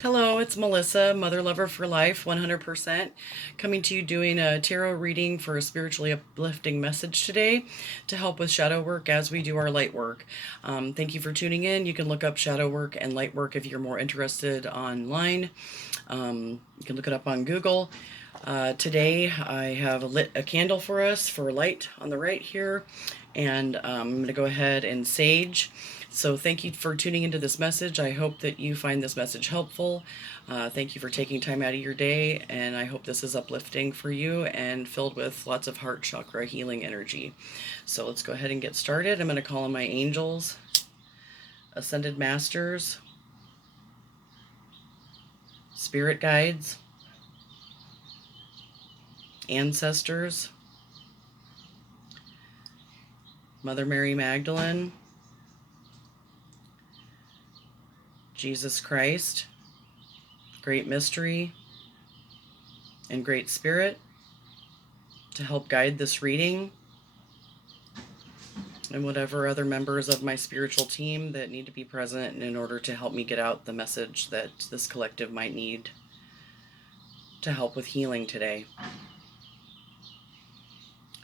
Hello, it's Melissa, Mother Lover for Life, 100%, coming to you doing a tarot reading for a spiritually uplifting message today to help with shadow work as we do our light work. Thank you for tuning in. You can look up shadow work and light work if you're more interested online. You can look it up on Google. Today I have lit a candle for us for light on the right here, and I'm going to go ahead and sage. So thank you for tuning into this message. I hope that you find this message helpful. Thank you for taking time out of your day, and I hope this is uplifting for you and filled with lots of heart chakra healing energy. So let's go ahead and get started. I'm going to call on my angels, ascended masters, spirit guides, ancestors, Mother Mary Magdalene, Jesus Christ, Great Mystery, and Great Spirit to help guide this reading, and whatever other members of my spiritual team that need to be present in order to help me get out the message that this collective might need to help with healing today.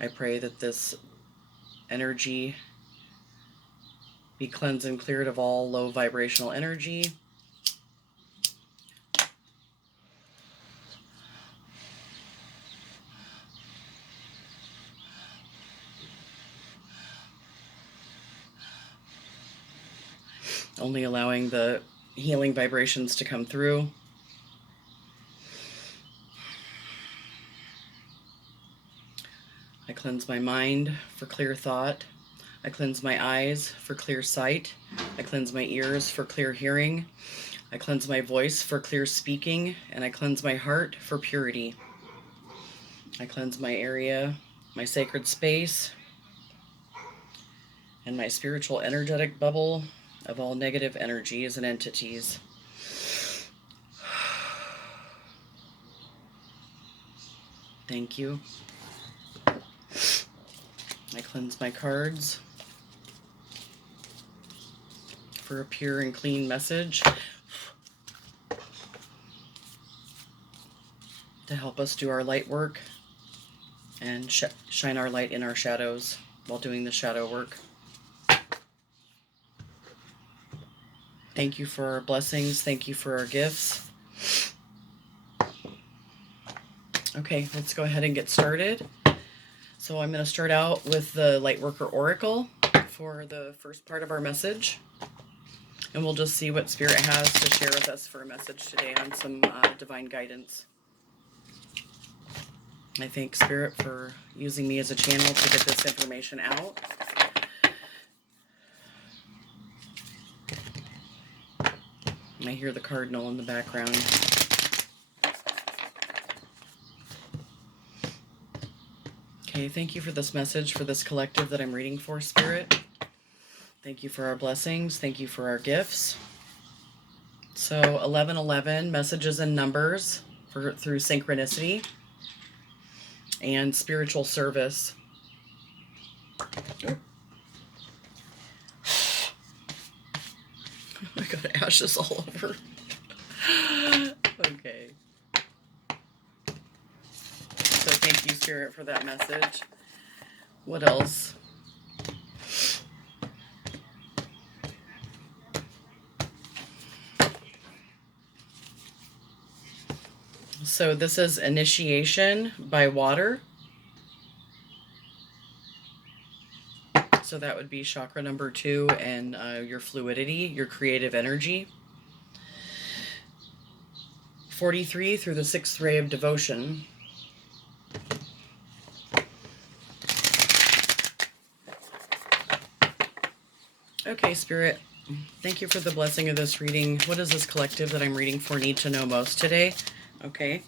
I pray that this energy be cleansed and cleared of all low vibrational energy. Only allowing the healing vibrations to come through. I cleanse my mind for clear thought. I cleanse my eyes for clear sight. I cleanse my ears for clear hearing. I cleanse my voice for clear speaking. And I cleanse my heart for purity. I cleanse my area, my sacred space, and my spiritual energetic bubble of all negative energies and entities. Thank you. I cleanse my cards for a pure and clean message to help us do our light work and shine our light in our shadows while doing the shadow work. Thank you for our blessings. Thank you for our gifts. Okay, let's go ahead and get started. So I'm going to start out with the Lightworker Oracle for the first part of our message. And we'll just see what Spirit has to share with us for a message today on some divine guidance. I thank Spirit for using me as a channel to get this information out. I hear the cardinal in the background. Okay, thank you for this message for this collective that I'm reading for, Spirit. Thank you for our blessings. Thank you for our gifts. So 1111, messages and numbers through synchronicity and spiritual service. Oh. I got ashes all over. Okay. So thank you, Spirit, for that message. What else? So this is initiation by water. So that would be chakra number 2 and your fluidity, your creative energy. 43 through the 6th ray of devotion. Okay, Spirit, thank you for the blessing of this reading. What does this collective that I'm reading for need to know most today? Okay.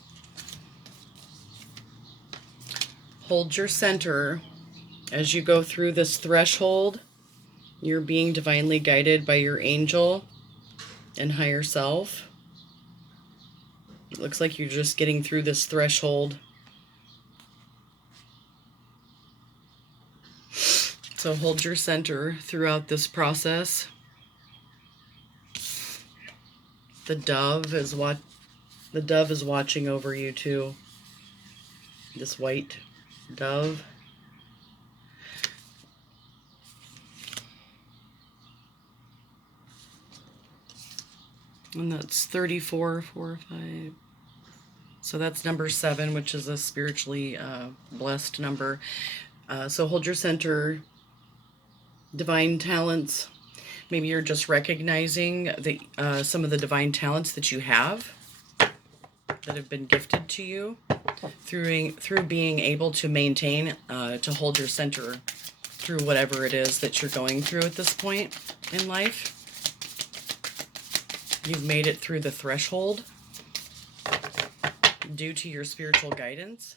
Hold your center as you go through this threshold. You're being divinely guided by your angel and higher self. It looks like you're just getting through this threshold. So hold your center throughout this process. The dove is watching over you too. This white dove. And that's 34, 4, 5. So that's number 7, which is a spiritually blessed number. So hold your center, divine talents. Maybe you're just recognizing the some of the divine talents that you have that have been gifted to you through being able to maintain, to hold your center through whatever it is that you're going through at this point in life. You've made it through the threshold due to your spiritual guidance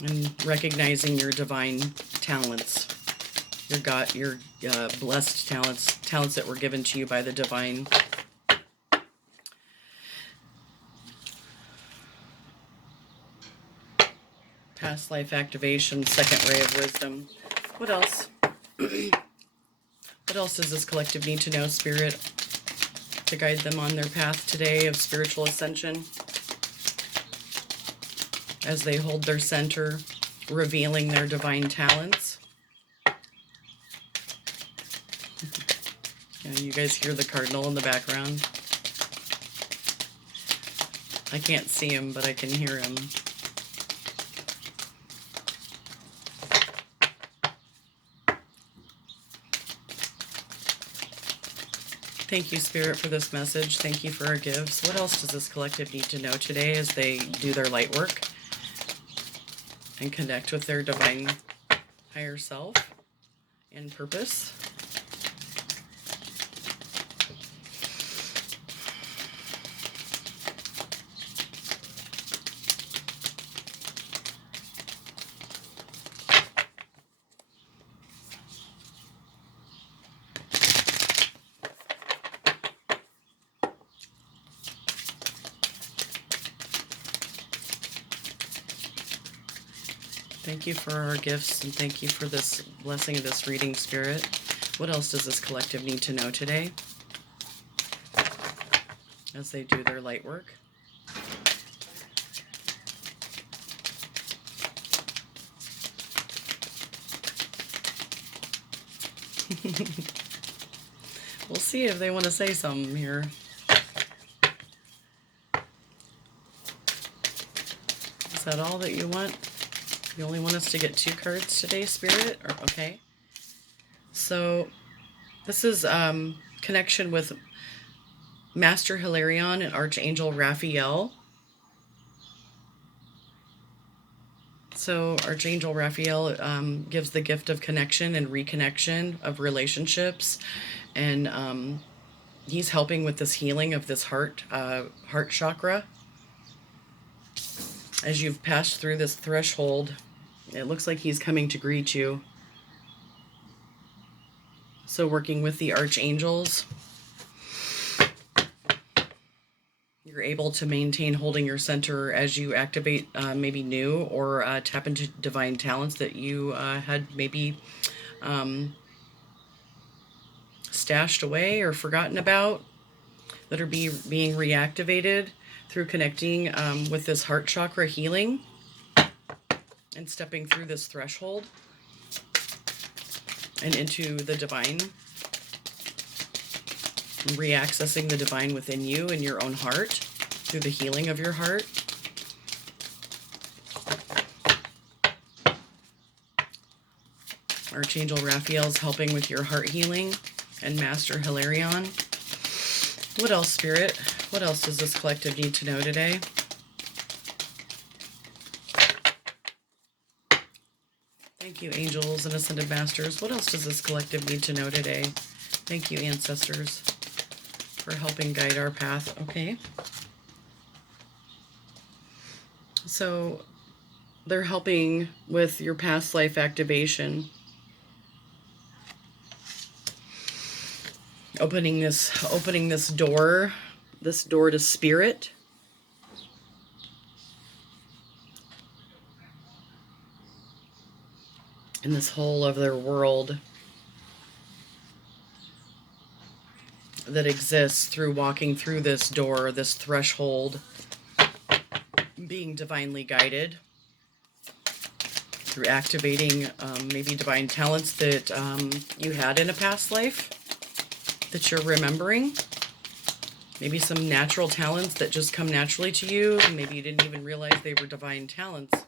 and recognizing your divine talents, your blessed talents that were given to you by the divine. Past life activation, second ray of wisdom. What else? What else does this collective need to know, Spirit, to guide them on their path today of spiritual ascension as they hold their center, revealing their divine talents? Yeah, you guys hear the cardinal in the background? I can't see him, but I can hear him. Thank you, Spirit, for this message. Thank you for our gifts. What else does this collective need to know today as they do their light work and connect with their divine higher self and purpose? Thank you for our gifts, and thank you for this blessing of this reading, Spirit. What else does this collective need to know today as they do their light work? We'll see if they want to say something here. Is that all that you want? You only want us to get 2 cards today, Spirit? Or, okay. So this is connection with Master Hilarion and Archangel Raphael. So Archangel Raphael gives the gift of connection and reconnection of relationships, and he's helping with this healing of this heart chakra. As you've passed through this threshold, it looks like he's coming to greet you. So working with the archangels, you're able to maintain holding your center as you activate maybe new or tap into divine talents that you had maybe stashed away or forgotten about, that are being reactivated through connecting with this heart chakra healing and stepping through this threshold and into the divine, reaccessing the divine within you in your own heart through the healing of your heart. Archangel Raphael is helping with your heart healing, and Master Hilarion. What else, Spirit? What else does this collective need to know today? Thank you, angels and ascended masters. What else does this collective need to know today? Thank you, ancestors, for helping guide our path. Okay. So they're helping with your past life activation. Opening this door to spirit. In this whole other world. that exists through walking through this door, this threshold, being divinely guided, through activating maybe divine talents that you had in a past life that you're remembering. Maybe some natural talents that just come naturally to you. Maybe you didn't even realize they were divine talents.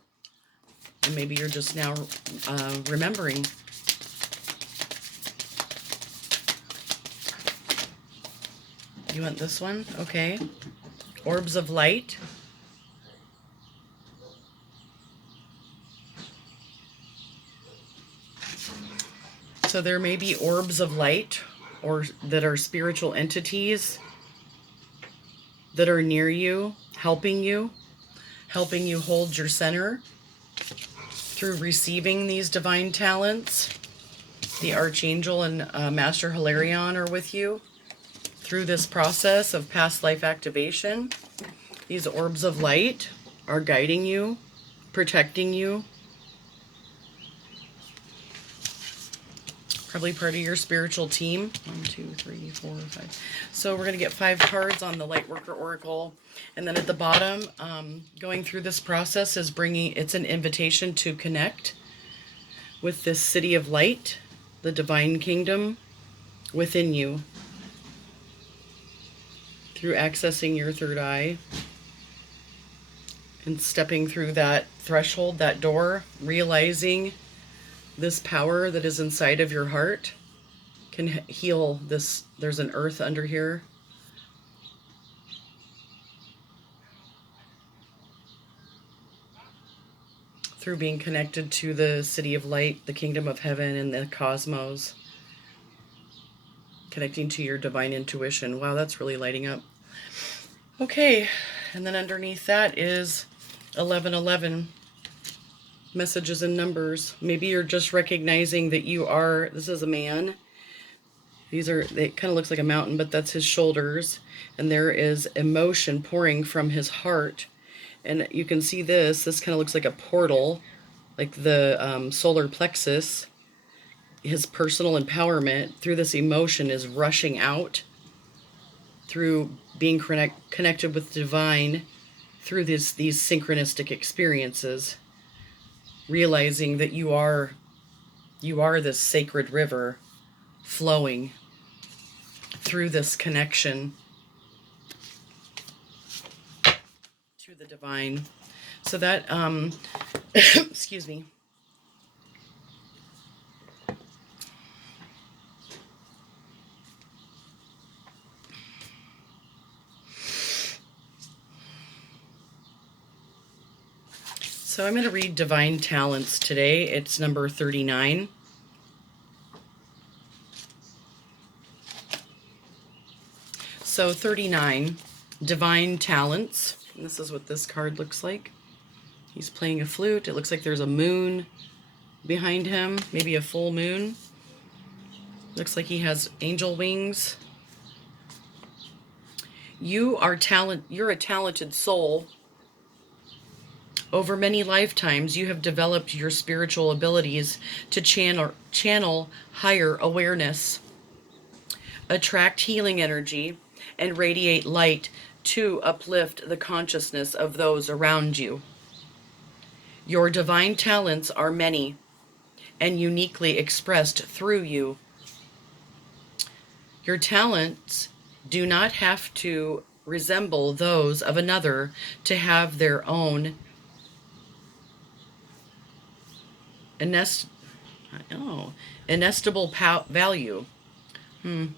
And maybe you're just now remembering. You want this one? Okay. Orbs of light. So there may be orbs of light or that are spiritual entities that are near you, helping you hold your center through receiving these divine talents. The Archangel and Master Hilarion are with you through this process of past life activation. These orbs of light are guiding you, protecting you. Probably part of your spiritual team. 1, 2, 3, 4, 5. So we're going to get 5 cards on the Lightworker Oracle. And then at the bottom, going through this process is it's an invitation to connect with this city of light, the divine kingdom within you, through accessing your third eye and stepping through that threshold, that door, realizing this power that is inside of your heart can heal this. There's an earth under here. Through being connected to the city of light, the kingdom of heaven, and the cosmos. Connecting to your divine intuition. Wow, that's really lighting up. Okay, and then underneath that is 1111. Messages and numbers. Maybe you're just recognizing that this is a man. It kind of looks like a mountain, but that's his shoulders. And there is emotion pouring from his heart. And you can see this kind of looks like a portal, like the solar plexus. His personal empowerment through this emotion is rushing out through being connected with divine through these synchronistic experiences. Realizing that you are this sacred river flowing through this connection to the divine. So that, excuse me. So I'm going to read Divine Talents today. It's number 39. So 39, Divine Talents. And this is what this card looks like. He's playing a flute. It looks like there's a moon behind him, maybe a full moon. Looks like he has angel wings. You're a talented soul. Over many lifetimes, you have developed your spiritual abilities to channel higher awareness, attract healing energy, and radiate light to uplift the consciousness of those around you. Your divine talents are many and uniquely expressed through you. Your talents do not have to resemble those of another to have their own inestimable value. I'm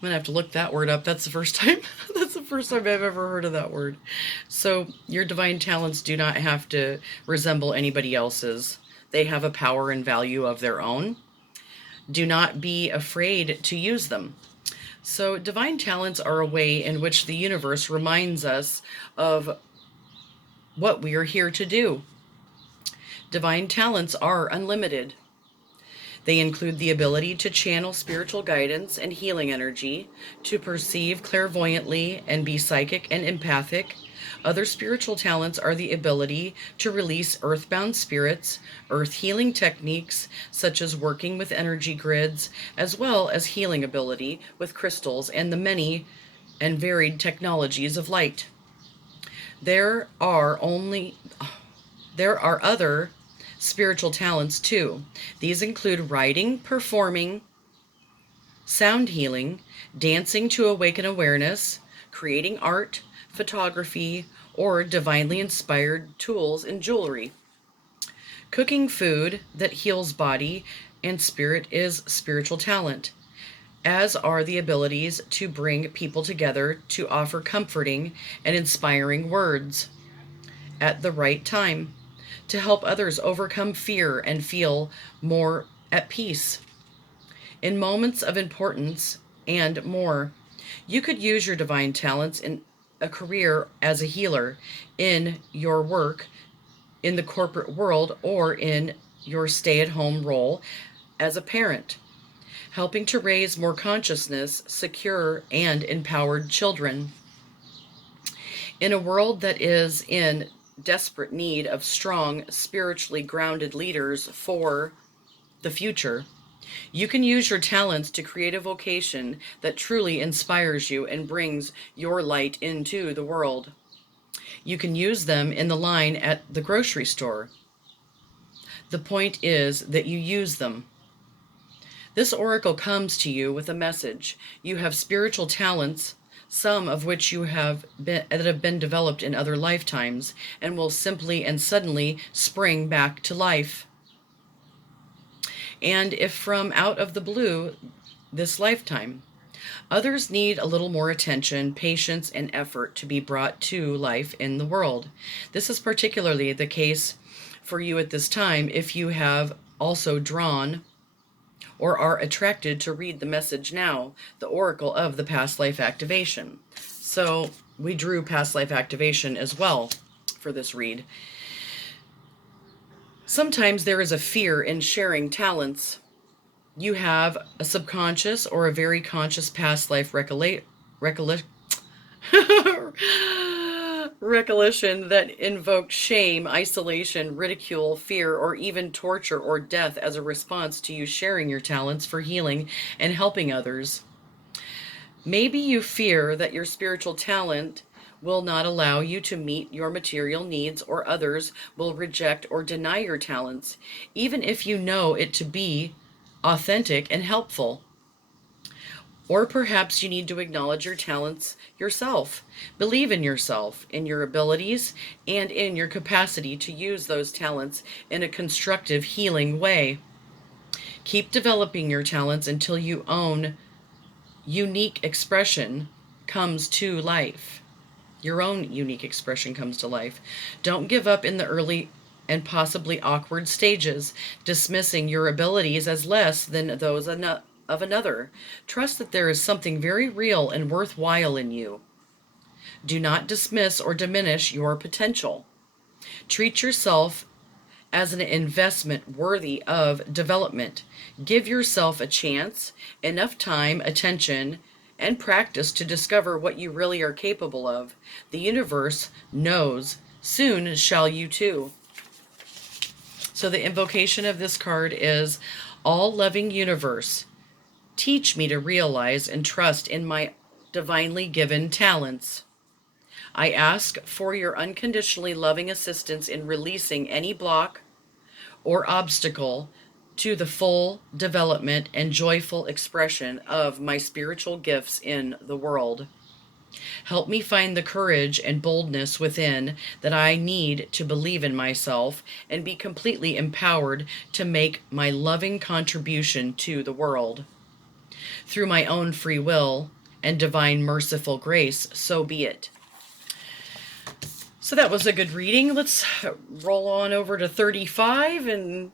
gonna have to look that word up. That's the first time I've ever heard of that word. So your divine talents do not have to resemble anybody else's. They have a power and value of their own. Do not be afraid to use them. So divine talents are a way in which the universe reminds us of what we are here to do. Divine talents are unlimited. They include the ability to channel spiritual guidance and healing energy, to perceive clairvoyantly and be psychic and empathic. Other spiritual talents are the ability to release earthbound spirits, earth healing techniques such as working with energy grids, as well as healing ability with crystals and the many and varied technologies of light. There are only there are other spiritual talents too. These include writing, performing, sound healing, dancing to awaken awareness, creating art, photography, or divinely inspired tools and jewelry. Cooking food that heals body and spirit is spiritual talent, as are the abilities to bring people together to offer comforting and inspiring words at the right time, to help others overcome fear and feel more at peace in moments of importance, and more. You could use your divine talents in a career as a healer, in your work in the corporate world, or in your stay at home role as a parent, helping to raise more consciousness, secure, and empowered children. In a world that is in desperate need of strong, spiritually grounded leaders for the future, you can use your talents to create a vocation that truly inspires you and brings your light into the world. You can use them in the line at the grocery store. The point is that you use them. This oracle comes to you with a message. You have spiritual talents, some of which have been developed in other lifetimes and will simply and suddenly spring back to life. And if from out of the blue this lifetime, others need a little more attention, patience, and effort to be brought to life in the world. This is particularly the case for you at this time if you have also drawn or are attracted to read the message now, the oracle of the past life activation. So we drew past life activation as well for this read. Sometimes there is a fear in sharing talents. You have a subconscious or a very conscious past life recollection that invokes shame, isolation, ridicule, fear, or even torture or death as a response to you sharing your talents for healing and helping others. Maybe you fear that your spiritual talent will not allow you to meet your material needs, or others will reject or deny your talents, even if you know it to be authentic and helpful. Or perhaps you need to acknowledge your talents yourself. Believe in yourself, in your abilities, and in your capacity to use those talents in a constructive, healing way. Keep developing your talents until your own unique expression comes to life. Your own unique expression comes to life. Don't give up in the early and possibly awkward stages, dismissing your abilities as less than those of another. Trust that there is something very real and worthwhile in you. Do not dismiss or diminish your potential. Treat yourself as an investment worthy of development. Give yourself a chance, enough time, attention, and practice to discover what you really are capable of. The universe knows. Soon shall you too. So the invocation of this card is, all loving universe, teach me to realize and trust in my divinely given talents. I ask for your unconditionally loving assistance in releasing any block or obstacle to the full development and joyful expression of my spiritual gifts in the world. Help me find the courage and boldness within that I need to believe in myself and be completely empowered to make my loving contribution to the world. Through my own free will and divine merciful grace, so be it. So that was a good reading. Let's roll on over to 35, and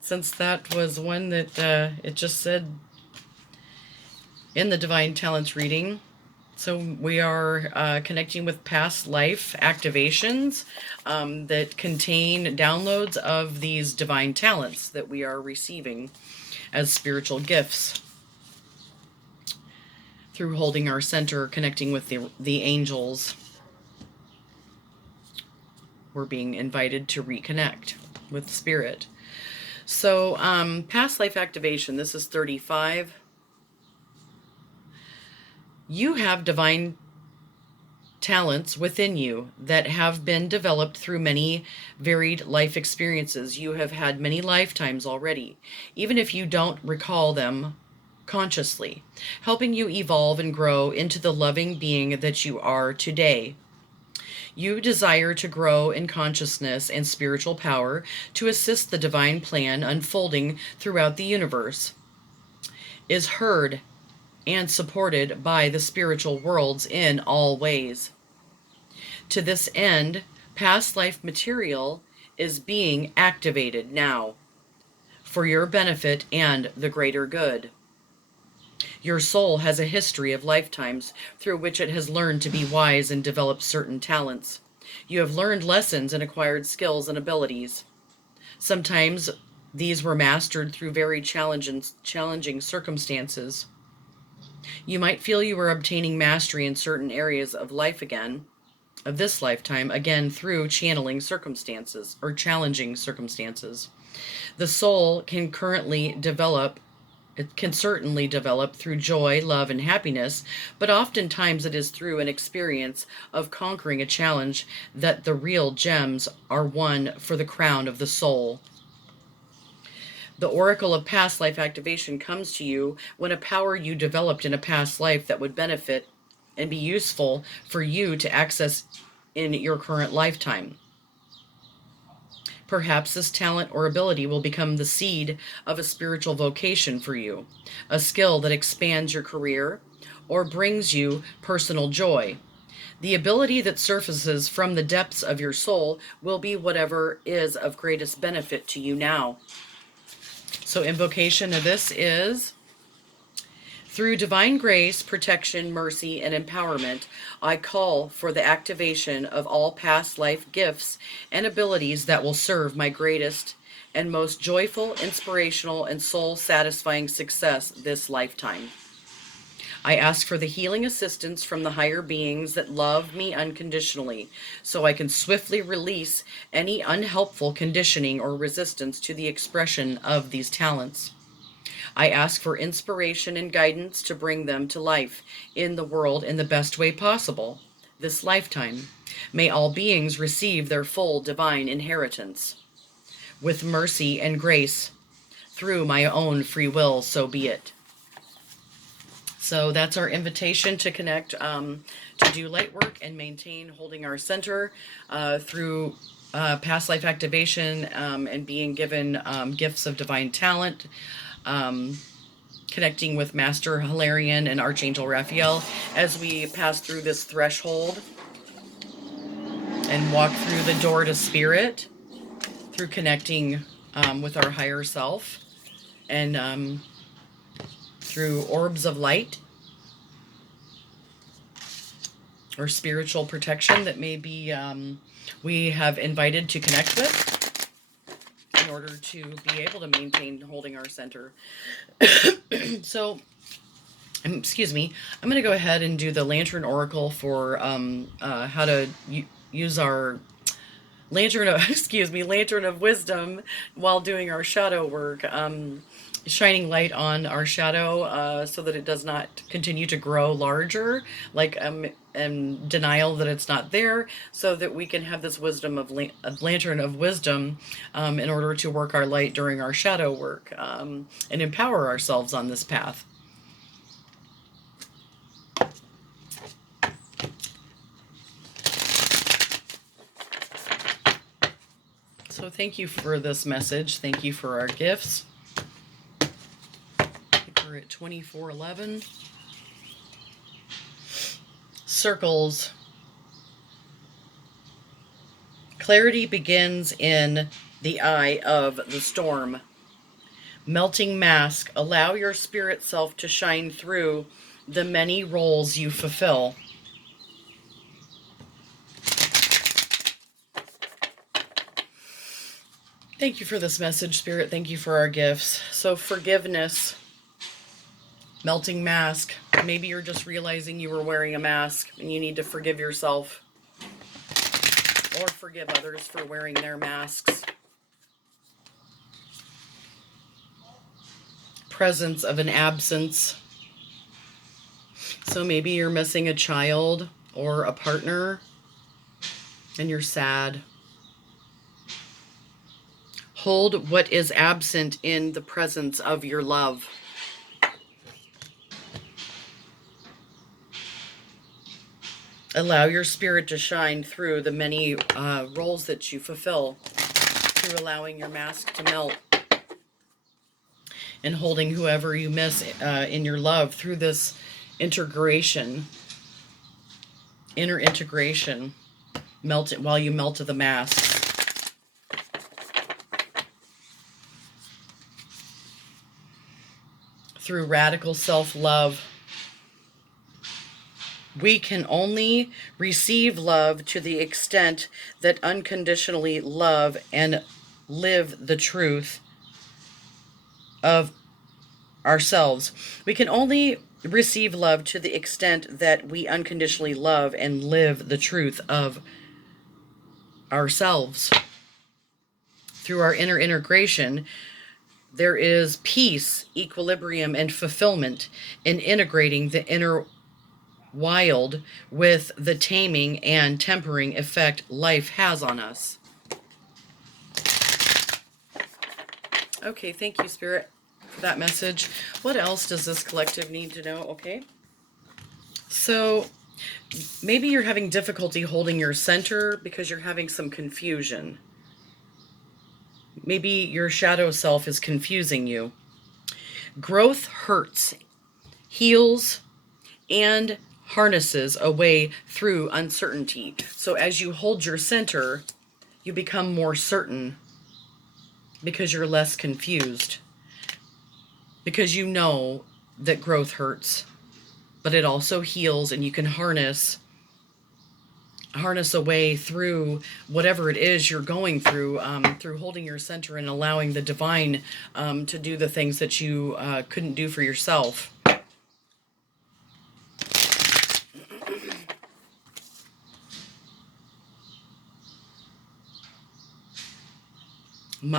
since that was one that it just said in the Divine Talents reading, so we are connecting with past life activations that contain downloads of these divine talents that we are receiving. as spiritual gifts. Through holding our center, connecting with the angels, we're being invited to reconnect with spirit. So, past life activation, this is 35. You have divine talents within you that have been developed through many varied life experiences. You have had many lifetimes already, even if you don't recall them consciously, helping you evolve and grow into the loving being that you are today. You desire to grow in consciousness and spiritual power to assist the divine plan unfolding throughout the universe, is heard and supported by the spiritual worlds in all ways. To this end, past life material is being activated now for your benefit and the greater good. Your soul has a history of lifetimes through which it has learned to be wise and develop certain talents. You have learned lessons and acquired skills and abilities. Sometimes these were mastered through very challenging circumstances. You might feel you are obtaining mastery in certain areas of life again, of this lifetime, again through channeling circumstances or challenging circumstances. The soul can certainly develop through joy, love, and happiness, but oftentimes it is through an experience of conquering a challenge that the real gems are won for the crown of the soul. The oracle of past life activation comes to you when a power you developed in a past life that would benefit and be useful for you to access in your current lifetime. Perhaps this talent or ability will become the seed of a spiritual vocation for you, a skill that expands your career or brings you personal joy. The ability that surfaces from the depths of your soul will be whatever is of greatest benefit to you now. So invocation of this is: through divine grace, protection, mercy, and empowerment, I call for the activation of all past life gifts and abilities that will serve my greatest and most joyful, inspirational, and soul-satisfying success this lifetime. I ask for the healing assistance from the higher beings that love me unconditionally, so I can swiftly release any unhelpful conditioning or resistance to the expression of these talents. I ask for inspiration and guidance to bring them to life in the world in the best way possible this lifetime. May all beings receive their full divine inheritance. With mercy and grace, through my own free will, so be it. So that's our invitation to connect, to do light work and maintain holding our center through past life activation and being given gifts of divine talent. Connecting with Master Hilarion and Archangel Raphael as we pass through this threshold and walk through the door to spirit, through connecting with our higher self, and through orbs of light or spiritual protection that maybe we have invited to connect with in order to be able to maintain holding our center. So, excuse me, I'm going to go ahead and do the Lantern Oracle for how to use our Lantern of Wisdom while doing our shadow work, shining light on our shadow so that it does not continue to grow larger, like and denial that it's not there, so that we can have this wisdom of Lantern of Wisdom in order to work our light during our shadow work and empower ourselves on this path. So thank you for this message. Thank you for our gifts. We're at 2411. Circles. Clarity begins in the eye of the storm. Melting mask, allow your spirit self to shine through the many roles you fulfill. Thank you for this message, Spirit. Thank you for our gifts. So forgiveness, melting mask. Maybe you're just realizing you were wearing a mask and you need to forgive yourself or forgive others for wearing their masks. Presence of an absence. So maybe you're missing a child or a partner and you're sad. Hold what is absent in the presence of your love. Allow your spirit to shine through the many roles that you fulfill, through allowing your mask to melt and holding whoever you miss in your love through this integration, inner integration, melt it while you melt the mask. Through radical self-love, we can only receive love to the extent that unconditionally love and live the truth of ourselves. We can only receive love to the extent that we unconditionally love and live the truth of ourselves. Through our inner integration, there is peace, equilibrium, and fulfillment in integrating the inner wild with the taming and tempering effect life has on us. Okay, thank you, Spirit, for that message. What else does this collective need to know? Okay. So maybe you're having difficulty holding your center because you're having some confusion. Maybe your shadow self is confusing you. Growth hurts, heals, and harnesses a way through uncertainty. So as you hold your center, you become more certain because you're less confused. Because you know that growth hurts, but it also heals, and you can harness a way through whatever it is you're going through, through holding your center and allowing the divine to do the things that you couldn't do for yourself.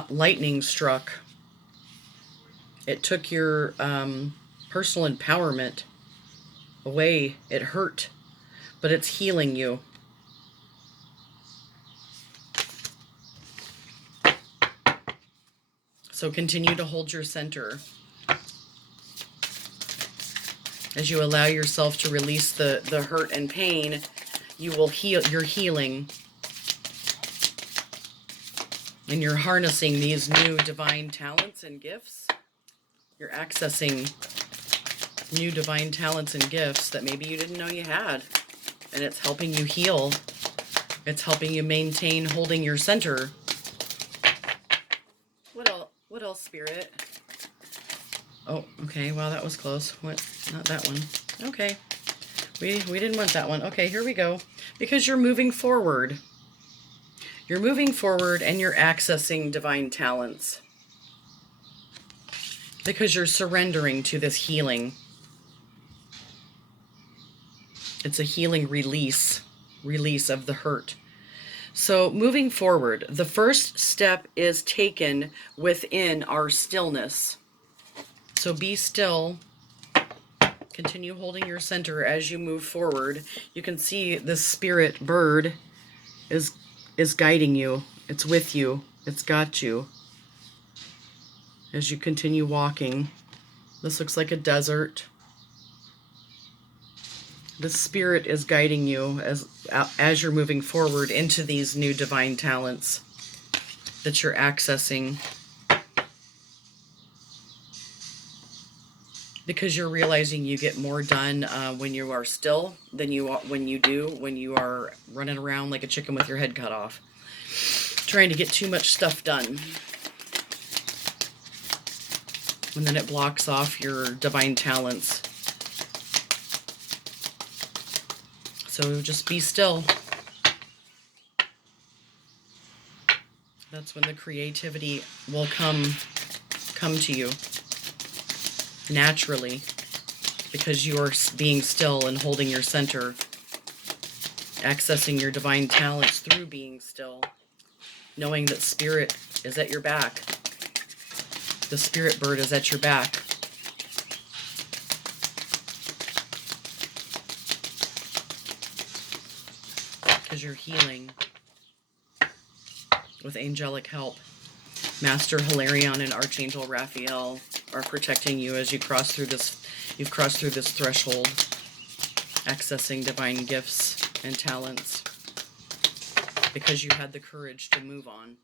Lightning struck. It took your personal empowerment away. It hurt, but it's healing you. So continue to hold your center. As you allow yourself to release the hurt and pain, you will heal. You're healing. And you're harnessing these new divine talents and gifts. You're accessing new divine talents and gifts that maybe you didn't know you had. And it's helping you heal. It's helping you maintain holding your center. What else, Spirit? Oh, okay. Wow, that was close. What? Not that one. Okay. We didn't want that one. Okay, here we go. Because you're moving forward. You're moving forward and you're accessing divine talents. Because you're surrendering to this healing. It's a healing release of the hurt. So moving forward, the first step is taken within our stillness. So be still. Continue holding your center as you move forward. You can see this spirit bird is guiding you. It's with you. It's got you. As you continue walking. This looks like a desert. The spirit is guiding you as you're moving forward into these new divine talents that you're accessing. Because you're realizing you get more done when you are still than when you are running around like a chicken with your head cut off, trying to get too much stuff done. And then it blocks off your divine talents. So just be still. That's when the creativity will come to you naturally, because you are being still and holding your center, accessing your divine talents through being still, knowing that spirit is at your back. The spirit bird is at your back. Because you're healing with angelic help. Master Hilarion and Archangel Raphael are protecting you as you cross through this. You've crossed through this threshold, accessing divine gifts and talents because you had the courage to move on.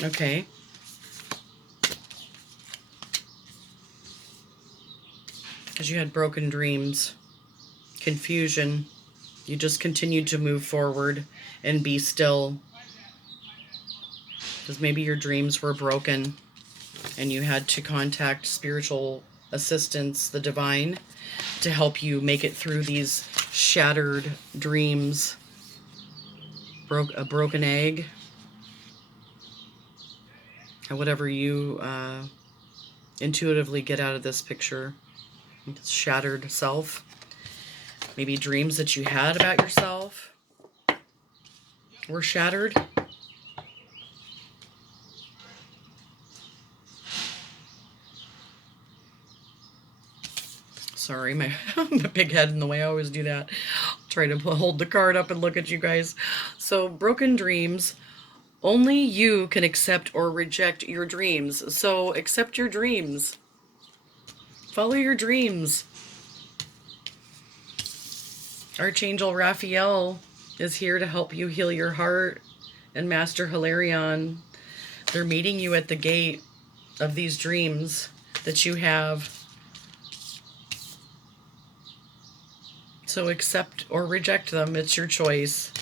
Okay. Because you had broken dreams, confusion. You just continued to move forward and be still. Because maybe your dreams were broken and you had to contact spiritual assistance, the divine, to help you make it through these shattered dreams. A broken egg. Or whatever you intuitively get out of this picture. Shattered self. Maybe dreams that you had about yourself were shattered. Sorry, my big head in the way. I always do that. I'll try to hold the card up and look at you guys. So, broken dreams. Only you can accept or reject your dreams. So, accept your dreams. Follow your dreams. Archangel Raphael is here to help you heal your heart. And Master Hilarion, they're meeting you at the gate of these dreams that you have. So accept or reject them. It's your choice.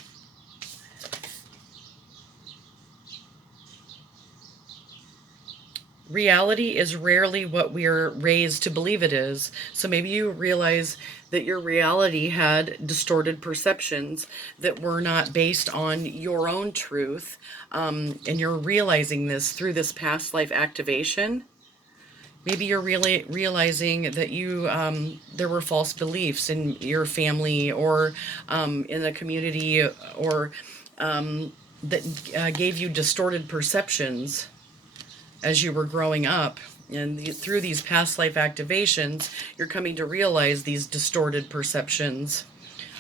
Reality is rarely what we're raised to believe it is. So maybe you realize that your reality had distorted perceptions that were not based on your own truth. And you're realizing this through this past life activation. Maybe you're really realizing that you there were false beliefs in your family or in the community, or that gave you distorted perceptions as you were growing up. And through these past life activations, you're coming to realize these distorted perceptions.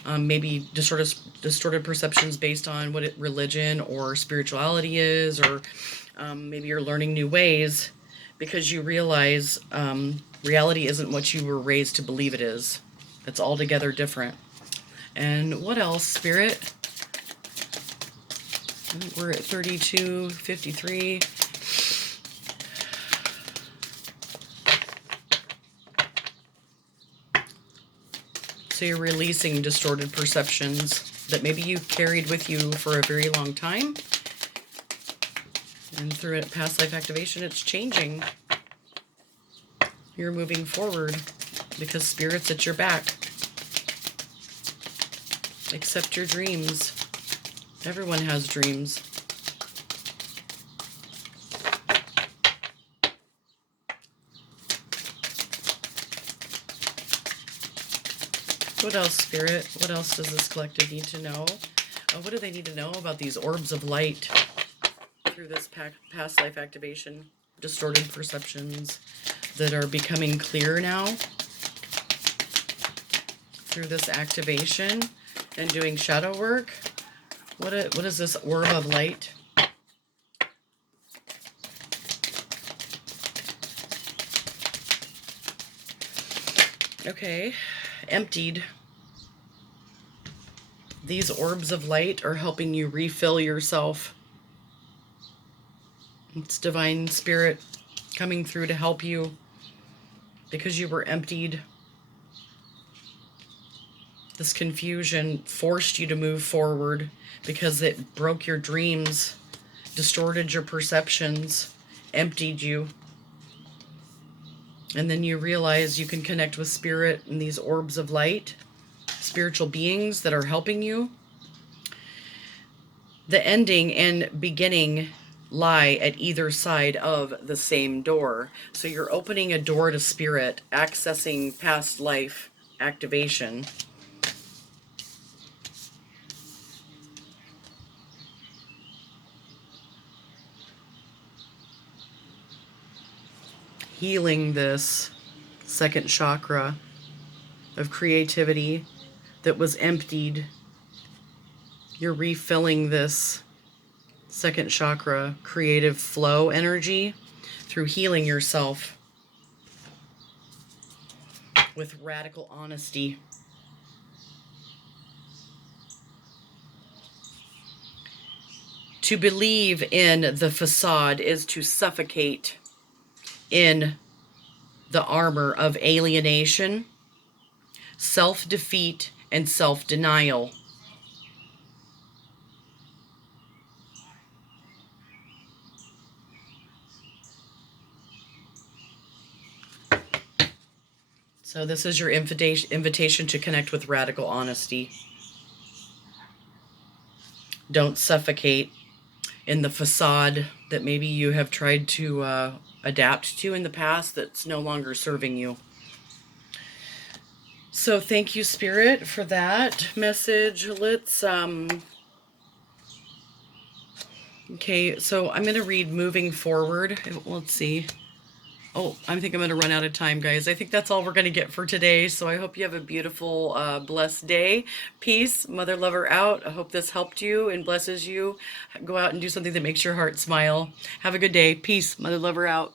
Maybe distorted perceptions based on what religion or spirituality is, or maybe you're learning new ways because you realize reality isn't what you were raised to believe it is. It's altogether different. And what else, Spirit? I think we're at 32:53. So you're releasing distorted perceptions that maybe you carried with you for a very long time. And through a past life activation, it's changing. You're moving forward because Spirit's at your back. Accept your dreams. Everyone has dreams. What else, Spirit? What else does this collective need to know? What do they need to know about these orbs of light through this past life activation? Distorted perceptions that are becoming clear now through this activation and doing shadow work. What is this orb of light? Okay, emptied. These orbs of light are helping you refill yourself. It's divine spirit coming through to help you because you were emptied. This confusion forced you to move forward because it broke your dreams, distorted your perceptions, emptied you. And then you realize you can connect with spirit and these orbs of light, spiritual beings that are helping you. The ending and beginning lie at either side of the same door. So you're opening a door to spirit, accessing past life activation. Healing this second chakra of creativity that was emptied. You're refilling this second chakra creative flow energy through healing yourself with radical honesty. To believe in the facade is to suffocate in the armor of alienation, self-defeat, and self-denial. So this is your invitation to connect with radical honesty. Don't suffocate in the facade that maybe you have tried to adapt to in the past that's no longer serving you. So thank you, Spirit, for that message. Let's okay, so I'm going to read moving forward. Let's see. Oh, I think I'm going to run out of time, guys. I think that's all we're going to get for today. So I hope you have a beautiful, blessed day. Peace. Mother Lover out. I hope this helped you and blesses you. Go out and do something that makes your heart smile. Have a good day. Peace. Mother Lover out.